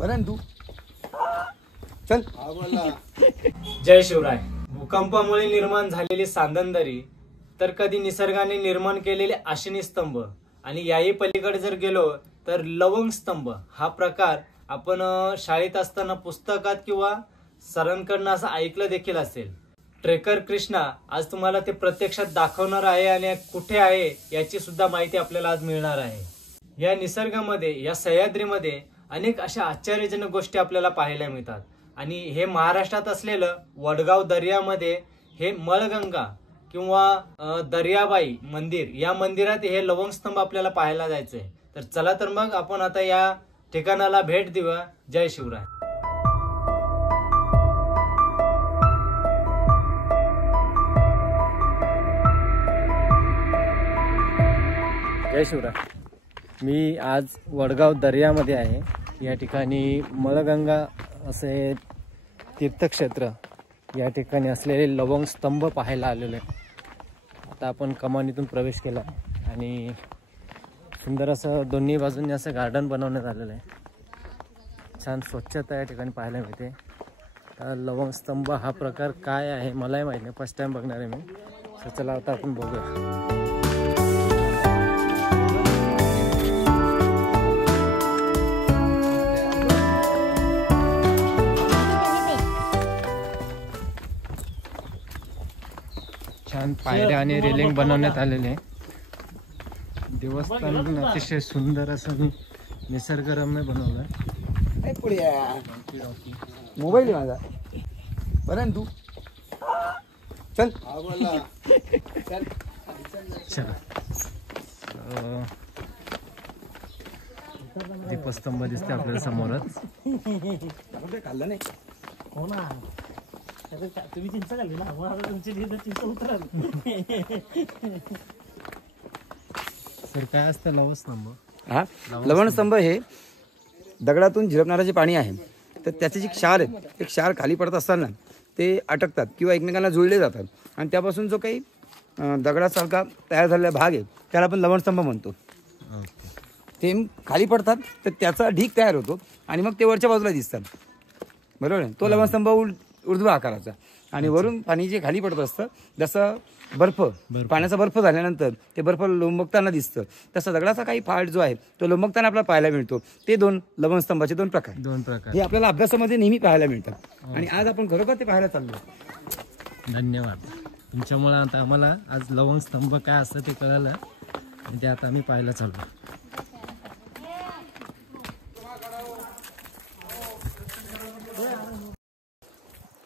परंतु चल जय शिवराय. भूकंपामुळे निर्माण झालेली सांदनदरी, तर कधी निसर्गाने निर्माण केलेले आशिनी स्तंभ, आणि याही पलीकडे जर गेलो तर लवंग स्तंभ हा प्रकार आपण शाळेत असताना पुस्तकात किंवा सरांकडनं असं ऐकलं देखील असेल. ट्रेकर कृष्णा आज तुम्हाला ते प्रत्यक्षात दाखवणार आहे आणि कुठे आहे याची सुद्धा माहिती आपल्याला आज मिळणार आहे. या निसर्गामध्ये, या सह्याद्रीमध्ये अनेक अशा आश्चर्यजनक गोष्टी आपल्याला पाहायला मिळतात. आणि हे महाराष्ट्रात असलेलं वडगाव दर्यामध्ये हे मळगंगा किंवा दर्याबाई मंदिर, या मंदिरात हे लवंग स्तंभ आपल्याला पाहायला जायचंय. तर चला तर मग आपण आता या ठिकाणाला भेट देऊया. जय शिवराय. जय शिवराय. मी आज वडगाव दर्यामध्ये आहे. या ठिकाणी मळगंगा असे तीर्थक्षेत्र, या ठिकाणी असलेले लवंग स्तंभ पाहायला आलेलो आहे. आता आपण कमानीतून प्रवेश केला आणि सुंदर असं दोन्ही बाजूंनी असं गार्डन बनवण्यात आलेलं आहे. छान स्वच्छता या ठिकाणी पाहायला मिळते. लवंग स्तंभ हा प्रकार काय आहे मलाही माहीत नाही, फर्स्ट टाइम बघणार आहे मी. चला आता आपण बघूया. छान पायऱ्या आणि रेलिंग बनवण्यात आलेले आहे. देवस्थान अतिशय सुंदर असं निसर्गरम्य बनवलं. मोबाईल आहे माझा. परंतु चल दीपस्तंभ दिसते आपल्याला समोरच. खाल्लं नाही हो ना, तुम्ही चिंता खाल्ली ना, मला तुमची चिंता उतरल. सर काय असतं लवंग स्तंभ? हा, लवण स्तंभ हे दगडातून झिरपणारं जे पाणी आहे, तर त्याचे जे क्षार आहेत, ते क्षार खाली पडत असताना ते अटकतात किंवा एकमेकांना जुळले जातात, आणि त्यापासून जो काही दगडासारखा तयार झालेला भाग आहे त्याला आपण लवणस्तंभ म्हणतो. ते खाली पडतात तर त्याचा ढीक तयार होतो आणि मग ते वरच्या बाजूला दिसतात. बरोबर आहे. तो लवणस्तंभ ऊर्ध्व आकाराचा, आणि वरून पाणी जे खाली पडत असतं, जसं बर्फ, पाण्याचा बर्फ झाल्यानंतर ते बर्फ लोंबकताना दिसतं, तसा दगडाचा काही पार्ट जो आहे तो लोंबकताना आपल्याला पाहायला मिळतो. ते दोन लवणस्तंभाचे दोन प्रकार हे आपल्याला अभ्यासामध्ये नेहमी पाहायला मिळतात, आणि आज आपण खरोखर ते पाहायला चाललो. धन्यवाद. तुमच्यामुळे आता आम्हाला आज लवंग स्तंभ काय असतं ते कळलं, आणि ते आता आम्ही पाहायला चाललो.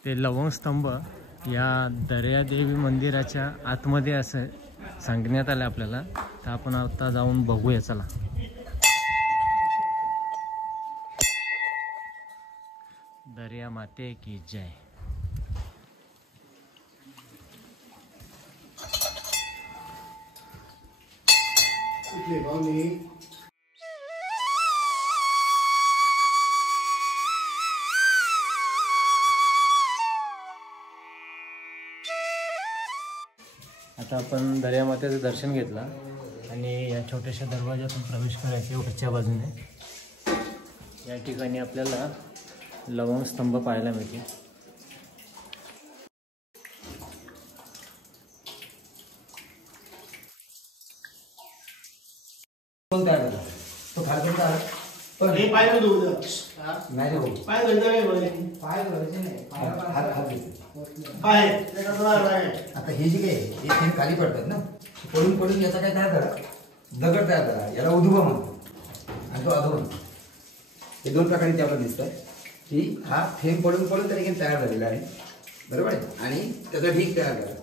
ते लवंग स्तंभ या दर्यादेवी मंदिराच्या आतमध्ये असं सांगण्यात आलं आपल्याला. तर आपण आता जाऊन बघूया. चला. दर्या माते की जय. आता आपण दर्यामातेचं दर्शन घेतलं आणि या छोट्याशा दरवाजातून प्रवेश करायचे वरच्या बाजूने. या ठिकाणी आपल्याला लवंग स्तंभ पाहायला मिळते. आता हे जे काही हे थेंब खाली पडतात ना, पडून पडून याचा काय तयार झाला, दगड तयार झाला, याला उधुबा म्हणतो, आणि तो अधो म्हणतो. हे दोन प्रकारे ते आपल्याला दिसतात की हा थेंब पडून पडून त्या ठिकाणी तयार झालेला आहे. बरोबर आहे. आणि त्याचा ढीक तयार झाला,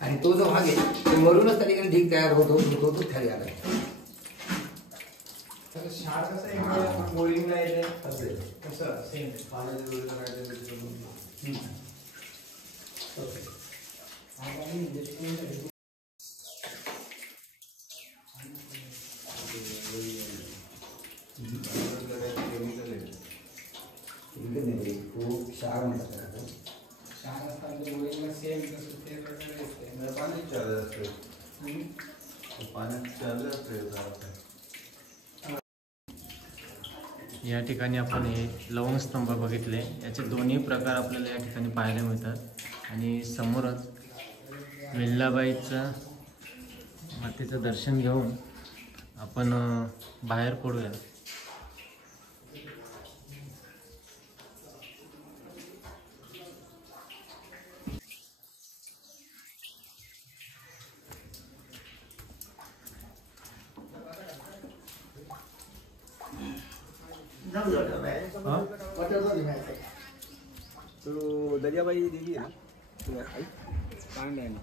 आणि तो जो भाग आहे ते वरूनच त्या ठिकाणी ढीक तयार होतो, तो खाली आला. खूप क्षार म्हणतात. या ठिकाणी आपण हे लवंग स्तंभ बघितले, याचे दोन्ही प्रकार आपल्याला या ठिकाणी पाहायला मिळतात. आणि समोरच वेल्लाबाईचं मातेचं दर्शन घेऊन आपण बाहेर पडूया. तो दरियाबाई देवी आहे ना,